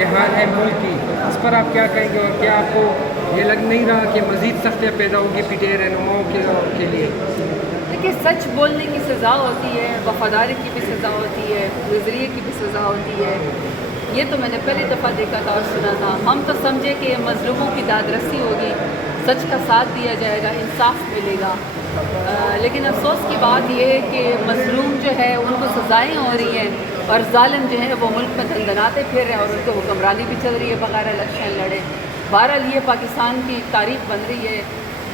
صورتحال ہے ملک کی، اس پر آپ کیا کہیں گے؟ اور کیا آپ کو یہ لگ نہیں رہا کہ مزید سختیاں پیدا ہوگی پی ٹی آئی رہنماؤں کے لیے؟ دیکھیے، سچ بولنے کی سزا ہوتی ہے، وفاداری کی بھی سزا ہوتی ہے، نظریے کی بھی سزا ہوتی ہے. یہ تو میں نے پہلی دفعہ دیکھا تھا اور سنا تھا. ہم تو سمجھے کہ مظلوموں کی داد رسی ہوگی، سچ کا ساتھ دیا جائے گا، انصاف ملے گا. لیکن افسوس کی بات یہ ہے کہ مظلوم جو ہے ان کو سزائیں ہو رہی ہیں اور ظالم جو ہے وہ ملک میں دندناتے پھر رہے ہیں اور ان کو حکمرانی بھی چل رہی ہے بغیر الیکشن لڑے. بہرحال یہ پاکستان کی تاریخ بن رہی ہے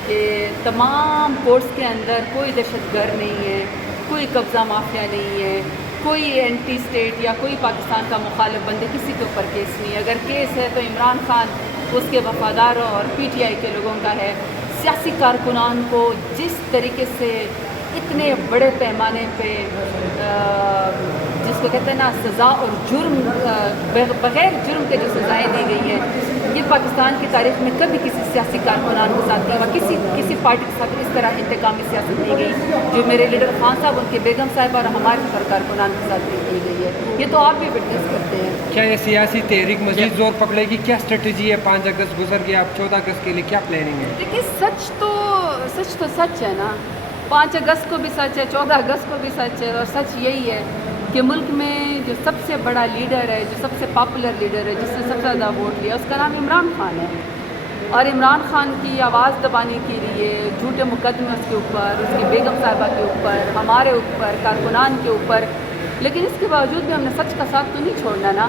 کہ تمام کورٹس کے اندر کوئی دہشت گرد نہیں ہے، کوئی قبضہ مافیا نہیں ہے، کوئی اینٹی اسٹیٹ یا کوئی پاکستان کا مخالف بندے کسی کے اوپر کیس نہیں ہے. اگر کیس ہے تو عمران خان اس کے وفاداروں اور پی ٹی آئی کے لوگوں کا ہے. سیاسی کارکنان کو جس طریقے سے اتنے بڑے پیمانے پہ جس کو کہتے ہیں نا سزا اور جرم بغیر جرم کے جو سزائیں دی گئی ہیں، یہ پاکستان کی تاریخ میں کبھی کسی سیاسی کارکنان کے ساتھ نہیں ہوا. کسی پارٹی کے ساتھ اس طرح انتقامی سیاست نہیں گئی جو میرے لیڈر خان صاحب، ان کے بیگم صاحب اور ہمارے کارکنان کے ساتھ نہیں کی گئی ہے. یہ تو آپ بھی وٹنس کرتے ہیں. کیا یہ سیاسی تحریک مزید زور پکڑے گی؟ کیا اسٹریٹجی ہے؟ 5 اگست گزر گیا، اب 14 اگست کے لیے کیا پلاننگ ہے؟ دیکھیے، سچ تو سچ ہے نا. 5 اگست کو بھی سچ ہے، 14 اگست کو بھی سچ ہے. اور سچ یہی ہے کہ ملک میں جو سب سے بڑا لیڈر ہے، جو سب سے پاپولر لیڈر ہے، جس نے سب سے زیادہ ووٹ لیا، اس کا نام عمران خان ہے. اور عمران خان کی آواز دبانے کے لیے جھوٹے مقدمے اس کے اوپر، اس کی بیگم صاحبہ کے اوپر، ہمارے اوپر، کارکنان کے اوپر. لیکن اس کے باوجود بھی ہم نے سچ کا ساتھ تو نہیں چھوڑنا نا.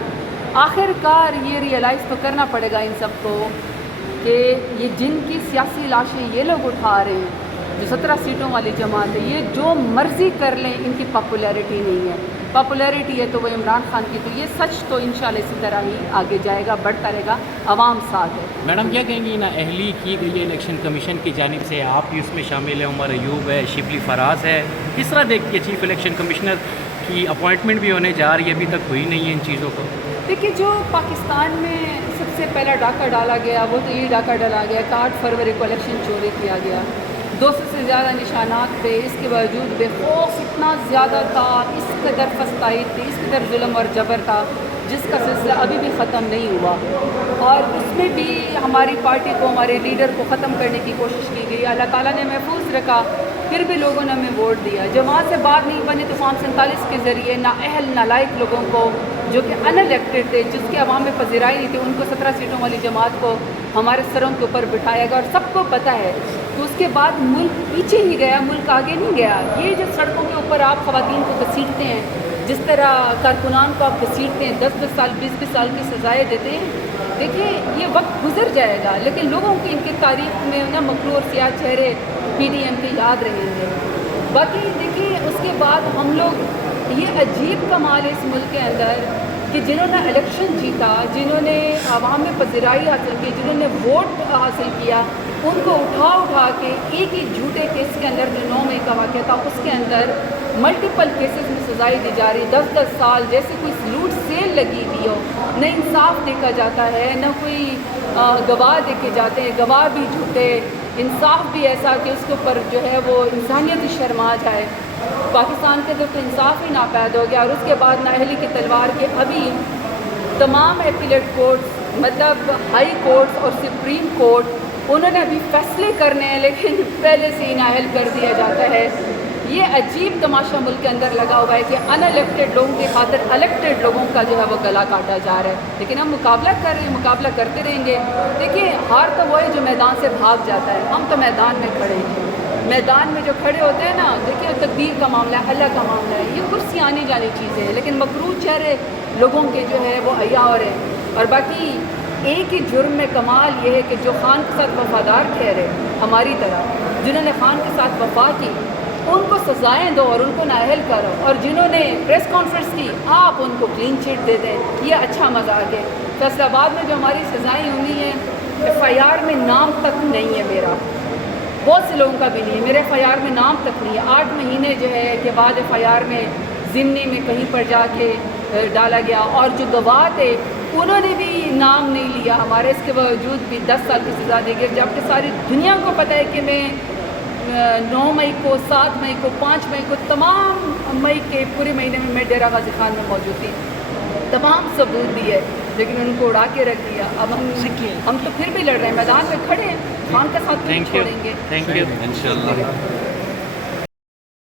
آخر کار یہ ریئلائز تو کرنا پڑے گا ان سب کو کہ یہ جن کی سیاسی لاشیں یہ لوگ اٹھا رہے ہیں، جو 17 سیٹوں والی جماعت ہے، یہ جو مرضی کر لیں، ان کی پاپولیرٹی نہیں ہے. پاپولیرٹی ہے تو وہ عمران خان کی. تو یہ سچ تو انشاءاللہ اسی طرح ہی آگے جائے گا، بڑھتا رہے گا، عوام ساتھ ہے. میڈم کیا کہیں گی نااہلی کی گئی ہے الیکشن کمیشن کی جانب سے؟ آپ بھی اس میں شامل ہیں، عمر ایوب ہے، شبلی فراز ہے. کس طرح دیکھتی ہے چیف الیکشن کمشنر کی اپوائنٹمنٹ بھی ہونے جا رہی ہے، ابھی تک ہوئی نہیں ہے ان چیزوں کو؟ دیکھیے، جو پاکستان میں سب سے پہلا ڈاکہ ڈالا گیا وہ تو یہ ڈاکہ ڈالا گیا کہ 8 فروری کو الیکشن چوری کیا گیا. 200 سے زیادہ نشانات پہ، اس کے باوجود بے خوف اتنا زیادہ تھا، اس قدر فسطائی تھی، اس قدر ظلم اور جبر تھا جس کا سلسلہ ابھی بھی ختم نہیں ہوا. اور اس میں بھی ہماری پارٹی کو، ہمارے لیڈر کو ختم کرنے کی کوشش کی گئی. اللہ تعالیٰ نے محفوظ رکھا، پھر بھی لوگوں نے ہمیں ووٹ دیا. جماعت سے بات نہیں بنی تو فارم 47 کے ذریعے نااہل نالائق لوگوں کو جو کہ ان الیکٹڈ تھے، جس کی عوام میں پذیرائی نہیں تھی، ان کو 17 سیٹوں والی جماعت کو ہمارے سروں کے اوپر بٹھایا گیا. اور سب کو پتہ ہے تو اس کے بعد ملک پیچھے ہی گیا، ملک آگے نہیں گیا. یہ جو سڑکوں کے اوپر آپ خواتین کو گھسیٹتے ہیں، جس طرح کارکنان کو آپ گھسیٹتے ہیں، 10-10 سال 20-20 سال کی سزائیں دیتے ہیں، دیکھیے یہ وقت گزر جائے گا لیکن لوگوں کی ان کی تاریخ میں نا مکروہ اور سیاہ چہرے پی ڈی ایم کے یاد رہیں گے. باقی دیکھیے اس کے بعد ہم لوگ، یہ عجیب کمال ہے اس ملک کے اندر کہ جنہوں نے الیکشن جیتا، جنہوں نے عوام میں پذیرائی حاصل کی، جنہوں نے ووٹ حاصل کیا، ان کو اٹھا کے ایک ہی جھوٹے کیس کے اندر جو 9 مئی کا واقعہ تھا، اس کے اندر ملٹیپل کیسز میں سزائیں دی جا رہی. 10-10 سال جیسے کوئی لوٹ سیل لگی ہوئی ہو. نہ انصاف دیکھا جاتا ہے، نہ کوئی گواہ دیکھے جاتے ہیں، گواہ بھی جھوٹے، انصاف بھی ایسا کہ اس کے اوپر جو ہے وہ انسانیت ہی شرما جائے. پاکستان کے اندر تو انصاف ہی ناپید ہو گیا. اور اس کے بعد نااہلی کی تلوار کے ابھی تمام ایپیلیٹ کورٹس، مطلب ہائی کورٹس اور سپریم کورٹ، انہوں نے ابھی فیصلے کرنے ہیں لیکن پہلے سے ہی نااہل کر دیا جاتا ہے. یہ عجیب تماشا ملک کے اندر لگا ہوا ہے کہ ان الیکٹڈ لوگوں کی خاطر الیکٹڈ لوگوں کا جو ہے وہ گلا کاٹا جا رہا ہے. لیکن ہم مقابلہ کر رہے ہیں، مقابلہ کرتے رہیں گے. دیکھیے، ہار تو وہ ہے جو میدان سے بھاگ جاتا ہے. ہم تو میدان میں کھڑے ہیں. میدان میں جو کھڑے ہوتے ہیں نا، دیکھیے تقدیر کا معاملہ ہے، اللہ کا معاملہ ہے. یہ کرسی آنے جانے چیزیں ہیں لیکن مکروہ چہرے لوگوں کے جو ہے وہ عیار ہیں. اور باقی ایک ہی جرم میں کمال یہ ہے کہ جو خان کے ساتھ وفادار ٹھہرے ہماری طرح، جنہوں نے خان کے ساتھ وفا کی، ان کو سزائیں دو اور ان کو نااہل کرو. اور جنہوں نے پریس کانفرنس کی، آپ ان کو کلین چٹ دے دیں. یہ اچھا مذاق ہے. فیصل آباد میں جو ہماری سزائیں ہوئی ہیں، ایف آئی آر میں نام تک نہیں ہے میرا، بہت سے لوگوں کا بھی نہیں ہے. میرے ایف آئی آر میں نام تک نہیں ہے. 8 مہینے جو ہے کے بعد ایف آئی آر میں ضمنی میں کہیں پر جا کے ڈالا گیا. اور جو گواہ تھے انہوں نے بھی نام نہیں لیا ہمارے. اس کے باوجود بھی 10 سال کی سزا دی گئی، جبکہ ساری دنیا کو پتہ ہے کہ میں 9 مئی کو، 7 مئی کو، 5 مئی کو، تمام مئی کے پورے مہینے میں ڈیرہ غازی خان میں موجود تھی. تمام ثبوت دیے. لیکن ان کو اڑا کے رکھ دیا. اب ہم تو پھر بھی لڑ رہے ہیں, میدان میں کھڑے ہیں, خان کے ساتھ نہیں تھینک یو چھوڑیں گے. Thank you. انشاءاللہ